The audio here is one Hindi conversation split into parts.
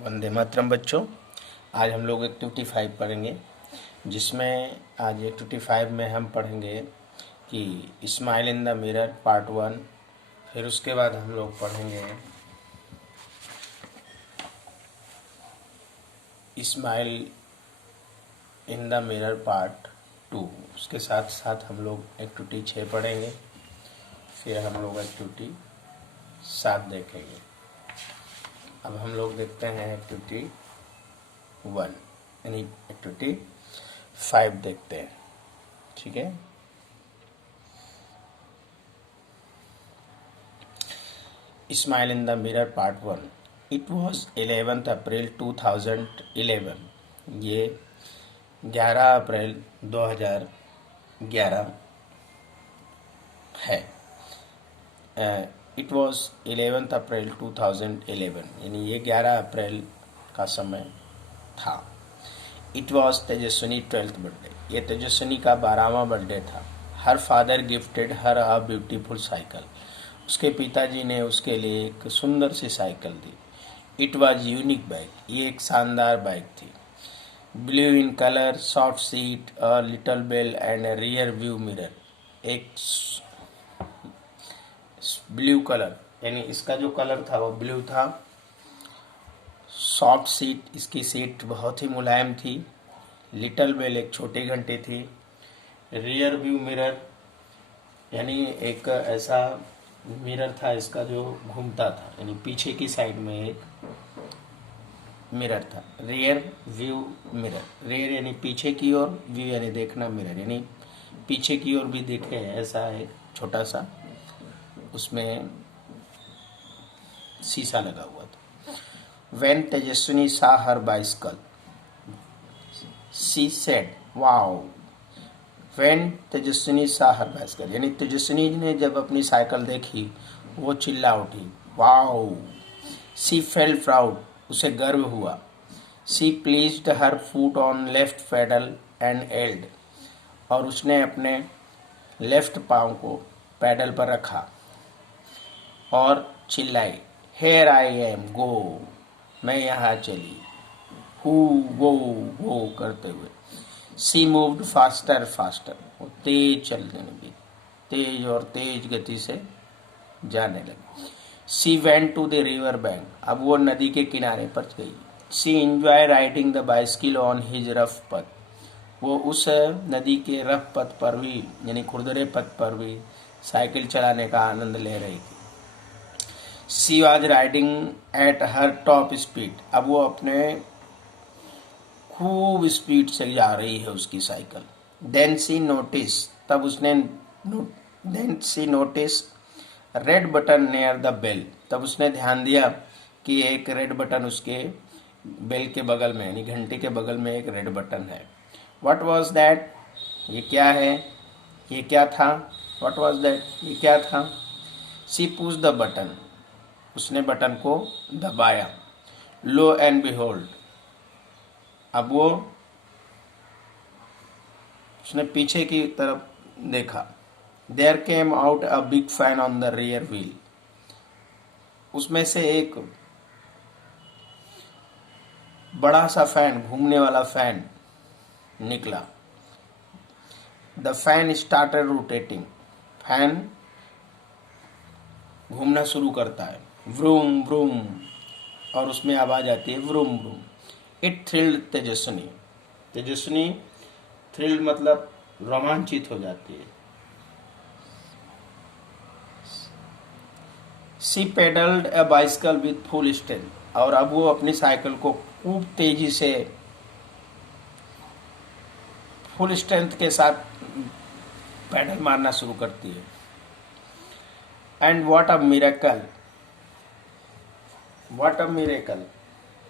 वंदे मातरम बच्चों। आज हम लोग एक्टिविटी 5 पढ़ेंगे, जिसमें आज एक्टिविटी 5 में हम पढ़ेंगे कि smile in the mirror part 1। फिर उसके बाद हम लोग पढ़ेंगे smile in the mirror part 2। उसके साथ साथ हम लोग एक्टिविटी 6 पढ़ेंगे। फिर हम लोग एक्टिविटी 7 देखेंगे। अब हम लोग देखते हैं एक्टिविटी 1, यानी एक्टिविटी 5 देखते हैं। ठीक है, smile in the mirror part 1। It was 11 अप्रैल 2011। ये 11 अप्रैल 2011 है। इट वॉज 11 अप्रैल 2011, यानी ये 11 अप्रैल का समय था। It was Tejaswini 12th birthday. ये तेजस्विनी का 12वां बर्थडे था। Her father gifted her a beautiful cycle. उसके पिताजी ने उसके लिए एक सुंदर सी साइकिल दी। It was unique bike. ये एक शानदार बाइक थी। Blue in colour, soft seat, a little bell and a rear view mirror. एक ब्लू कलर, यानी इसका जो कलर था वो ब्लू था। सॉफ्ट सीट, इसकी सीट बहुत ही मुलायम थी। लिटिल बेल, एक छोटी घंटी थी। रियर व्यू मिरर, यानी एक ऐसा मिरर था इसका जो घूमता था, यानी पीछे की साइड में एक मिरर था। रियर व्यू मिरर, रियर यानी पीछे की ओर, व्यू यानी देखना, मिरर यानी पीछे की ओर भी देखे, ऐसा एक छोटा सा उसमें शीशा लगा हुआ था। When Tejaswini saw her bicycle, she said, "Wow." When Tejaswini saw her bicycle, यानी तेजस्विनी ने जब अपनी साइकिल देखी वो चिल्ला उठी, "Wow." She felt proud, उसे गर्व हुआ। She placed her foot on left pedal and yelled, और उसने अपने लेफ्ट पाँव को पैडल पर रखा और चिल्लाई, "Here I am, go." मैं यहाँ चली। हु गो गो करते हुए। सी मूव्ड फास्टर फास्टर, वो तेज चलने लगी, तेज और तेज गति से जाने लगी। She went to the river bank, अब वो नदी के किनारे पर गई। She enjoy riding the bicycle on his rough path, वो उस नदी के रफ पथ पर भी, यानी खुरदरे पथ पर भी साइकिल चलाने का आनंद ले रही थी। She was riding at her top speed, अब वो अपने खूब स्पीड से जा रही है उसकी साइकिल। देन सी नोटिस, तब उसने then she notice red button near the bell, तब उसने ध्यान दिया कि एक रेड बटन उसके बेल के बगल में, यानी घंटी के बगल में एक रेड बटन है। व्हाट वॉज दैट, ये क्या है, ये क्या था। व्हाट वॉज दैट, ये क्या था। सी पुश द बटन, उसने बटन को दबाया। लो एंड बिहोल्ड, अब वो उसने पीछे की तरफ देखा। There came out a big fan on the rear wheel, उसमें से एक बड़ा सा फैन, घूमने वाला फैन निकला। The fan started rotating, fan घूमना शुरू करता है। व्रूम व्रूम, और उसमें आवाज आती है vroom vroom. It thrilled Tejaswini, Tejaswini thrilled मतलब रोमांचित हो जाती है। She pedalled a bicycle with full strength, और अब वो अपनी साइकिल को खूब तेजी से फुल स्ट्रेंथ के साथ पैडल मारना शुरू करती है। And what a miracle, what a miracle,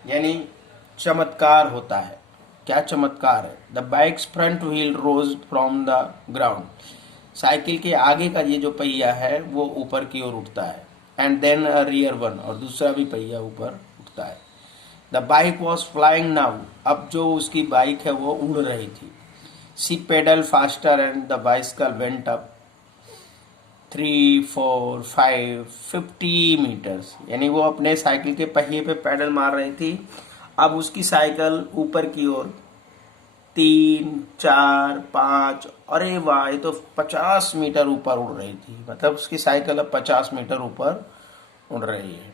यानी चमत्कार होता है। क्या चमत्कार है। The bike's front wheel rose from the ground, cycle के आगे का ये जो पहिया है वो ऊपर की ओर उठता है। And then a rear one, और दूसरा भी पहिया ऊपर उठता है। The bike was flying now, अब जो उसकी बाइक है वो उड़ रही थी। She pedal faster and the bicycle went up, 3, 4, 5, 50 metres, यानी वो अपने साइकिल के पहिए पे पैडल मार रही थी। अब उसकी साइकिल ऊपर की ओर 3, 4, 5, अरे वाह, ये तो 50 मीटर ऊपर उड़ रही थी। मतलब उसकी साइकिल अब 50 मीटर ऊपर उड़ रही है।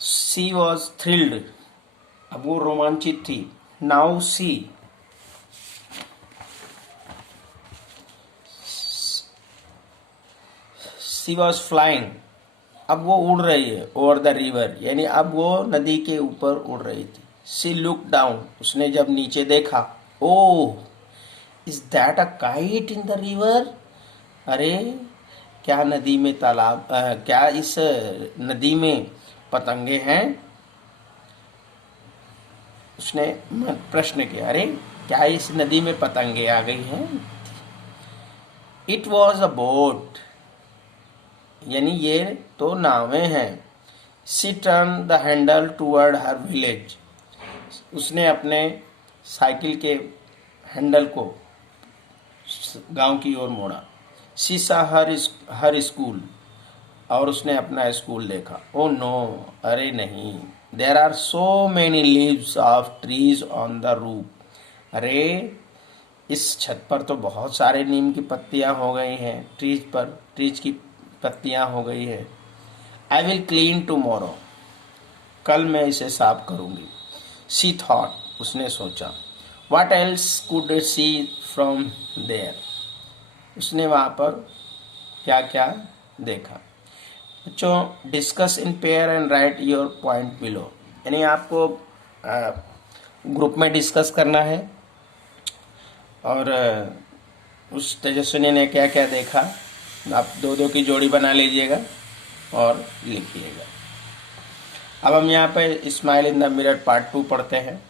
सी वॉज थ्रिल्ड, अब वो रोमांचित थी। नाउ सी वॉज फ्लाइंग, अब वो उड़ रही है ओवर द रिवर, यानी अब वो नदी के ऊपर उड़ रही थी। सी लुक डाउन, उसने जब नीचे देखा, oh is that a kite in the river, अरे क्या नदी में क्या इस नदी में पतंगे हैं। उसने प्रश्न किया, अरे क्या इस नदी में पतंगे आ गई हैं। इट वॉज अ बोट, यानी ये तो नावें हैं। She turn the handle toward her village, उसने अपने साइकिल के हैंडल को गांव की ओर मोड़ा। सी सा हर स्कूल, और उसने अपना स्कूल देखा। ओ नो, अरे नहीं, there are so many leaves of trees on the roof, अरे इस छत पर तो बहुत सारे नीम की पत्तियां हो गई हैं, ट्रीज की पत्तियां हो गई है। आई विल क्लीन टुमारो, कल मैं इसे साफ करूंगी। सी थॉट, उसने सोचा। What else could see from there, उसने वहां पर क्या क्या देखा। बच्चों, discuss in pair and write your point below, यानी आपको ग्रुप में डिस्कस करना है और उस तेजस्विनी ने क्या क्या देखा आप दो दो की जोड़ी बना लीजिएगा और लिखिएगा। अब हम यहाँ पे smile in the mirror part 2 पढ़ते हैं।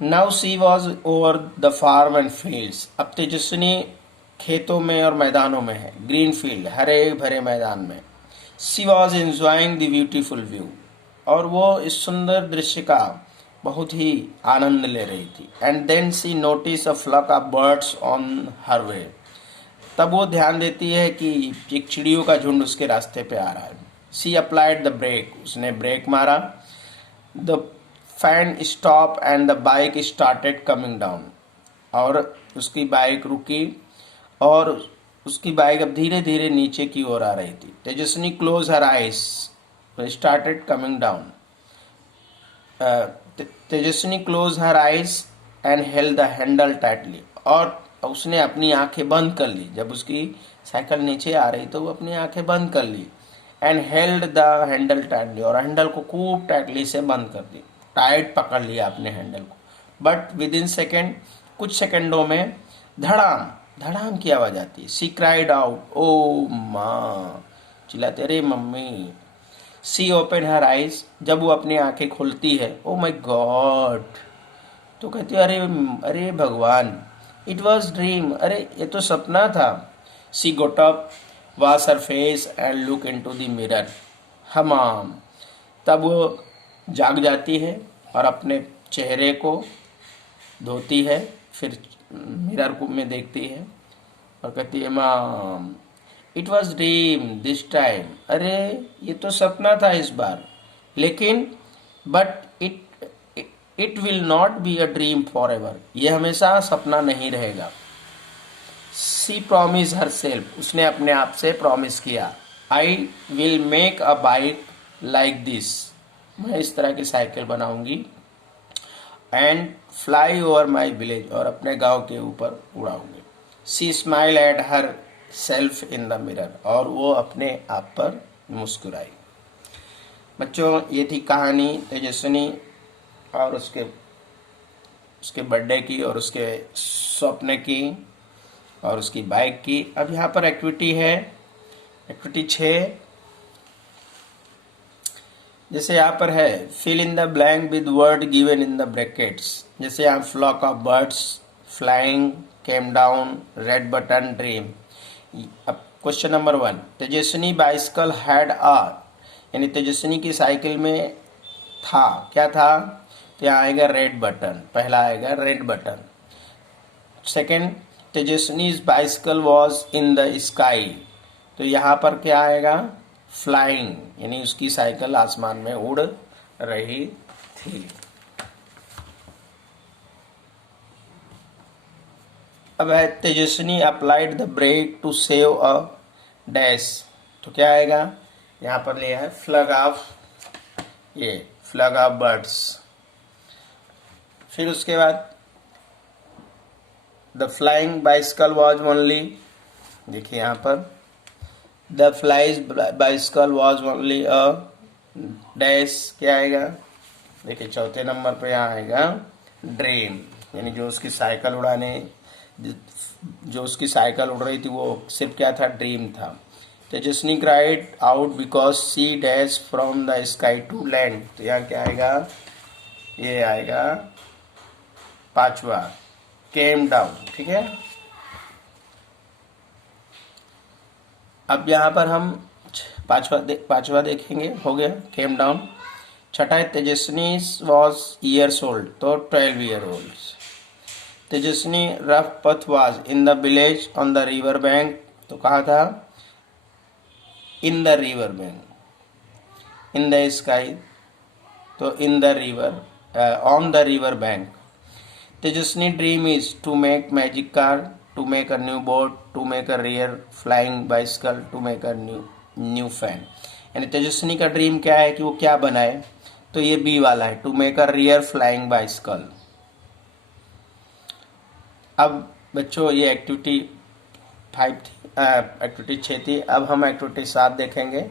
Now she was over the farm and fields, अब तेजस्विनी खेतों में और मैदानों में है। ग्रीन फील्ड, हरे भरे मैदान में। She was enjoying the beautiful view, और वो इस सुंदर दृश्य का बहुत ही आनंद ले रही थी। And then she notice a flock of birds on her way, तब वो ध्यान देती है कि एक चिड़ियों का झुंड उसके रास्ते पे आ रहा है। सी अप्लाइड द ब्रेक, उसने ब्रेक मारा। The fan stop and the bike started coming down, और उसकी बाइक रुकी और उसकी बाइक अब धीरे धीरे नीचे की ओर आ रही थी। Tejaswini close her eyes started coming down, Tejaswini close her eyes and held the handle tightly, और उसने अपनी आंखें बंद कर ली। जब उसकी साइकिल नीचे आ रही तो वो अपनी आंखें बंद कर ली। And held the handle tightly, और हैंडल को खूब टाइटली से बंद कर दी, टाइट पकड़ लिया अपने हैंडल को। बट विद इन सेकेंड, कुछ सेकेंडों में धड़ाम धड़ाम की आवाज आती है। सी क्राइड आउट, ओ माँ, चिल्लाते, अरे मम्मी। सी ओपन हर आइज, जब वो अपनी आंखें खोलती है, ओ माय गॉड, तो कहती है, अरे अरे भगवान। इट वॉज ड्रीम, अरे ये तो सपना था। She got up, wash her face and look into the mirror, हमाम, तब वो जाग जाती है और अपने चेहरे को धोती है, फिर मिरर को में देखती है और कहती है, माम it was dream this time, अरे ये तो सपना था इस बार, लेकिन but it will not be a dream for ever, ये हमेशा सपना नहीं रहेगा। सी प्रॉमिस हर सेल्फ, उसने अपने आप से प्रॉमिस किया। I will make a bike like this, मैं इस तरह की साइकिल बनाऊंगी। And fly over my village, और अपने गांव के ऊपर उड़ाऊंगी। She smile at her self in the mirror, और वो अपने आप पर मुस्कुराई। बच्चों, ये थी कहानी तेजस्विनी और उसके बर्थडे की और उसके सपने की और उसकी बाइक की। अब यहाँ पर एक्टिविटी है, एक्टिविटी 6, जैसे यहाँ पर है fill in the blank with word given in the brackets. जैसे यहाँ flock of birds, flying, came down, red button, dream. अब question number 1, Tejaswini bicycle had a, यानी तेजस्विनी की साइकिल में था, क्या था, तो यहाँ आएगा रेड बटन, पहला आएगा red button. Second, Tejaswini's bicycle was in the sky. तो यहाँ पर क्या आएगा, फ्लाइंग, यानी उसकी साइकिल आसमान में उड़ रही थी। अब है Tejaswini applied the brake to save a dash. तो क्या आएगा, यहाँ पर लिया है फ्लग ऑफ, ये फ्लग ऑफ बर्ड्स। फिर उसके बाद the flying bicycle was only, देखिए यहाँ पर the flies bicycle was only a dash, क्या आएगा, देखिए चौथे नंबर पे यहाँ आएगा ड्रीम, यानी जो उसकी साइकिल उड़ाने, जो उसकी साइकिल उड़ रही थी वो सिर्फ क्या था, ड्रीम था। Tejaswini cried out because she dash from the sky to land. तो यहाँ क्या आएगा, ये आएगा पांचवा, केम डाउन। ठीक है, अब यहाँ पर हम पांचवा देखेंगे, हो गया केम डाउन। छठा है तेजस्विनी वॉज ईयर्स ओल्ड, तो 12 year old. Tejaswini rough path was in the village on the river bank. तो कहा था, in the river bank, in the sky, तो in the river, on the river bank. Tejaswini dream is to make magic car, to make a new boat, to make a rear flying bicycle, to make a new fan. यानी तेजस्विनी का ड्रीम क्या है कि वो क्या बनाए, तो ये बी वाला है, to make a rear flying bicycle. अब बच्चों ये एक्टिविटी 5 थी, एक्टिविटी 6 थी। अब हम एक्टिविटी 7 देखेंगे।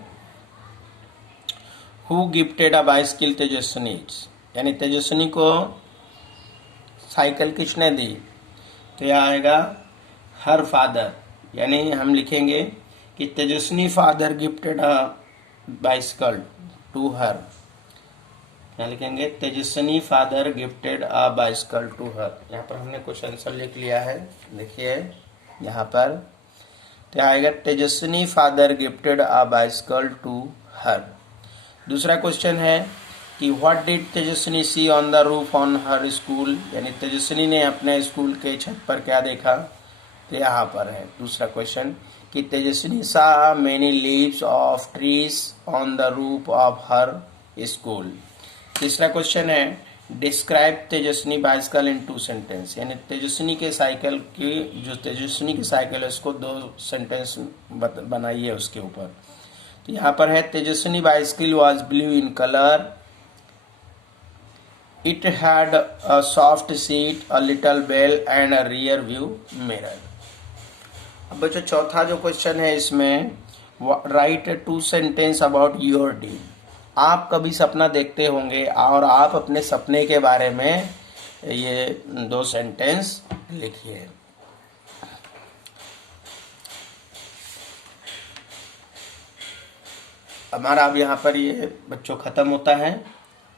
Who gifted a bicycle Tejaswini, यानी तेजस्विनी को साइकिल किसने दी, तो यह आएगा हर फादर, यानी हम लिखेंगे कि Tejaswini father gifted a bicycle to her. यहाँ लिखेंगे Tejaswini father gifted a bicycle to her. यहाँ पर हमने कुछ आंसर लिख लिया है, देखिए यहाँ पर, तो आएगा Tejaswini father gifted a bicycle to her. दूसरा क्वेश्चन है कि what did Tejaswini see on the roof on her school, यानी तेजस्विनी ने अपने स्कूल के छत पर क्या देखा, तो यहाँ पर है दूसरा क्वेश्चन कि तेजस्विनी सा many leaves of trees on the roof of her school. तीसरा क्वेश्चन है डिस्क्राइब तेजस्विनी बाइसिकल इन 2 सेंटेंस, यानी तेजस्विनी की साइकिल है उसको 2 सेंटेंस बनाइए उसके ऊपर। तो यहाँ पर है Tejaswini bicycle was blue in colour, it had a soft seat, a little bell and a rear view mirror. अब बच्चों चौथा जो क्वेश्चन है इसमें, write 2 sentence about your dream. आप कभी सपना देखते होंगे और आप अपने सपने के बारे में ये 2 सेंटेंस लिखिए। हमारा अब यहाँ पर ये बच्चों खत्म होता है।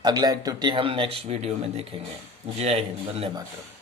अगला एक्टिविटी हम नेक्स्ट वीडियो में देखेंगे। जय हिंद, वंदे मातरम।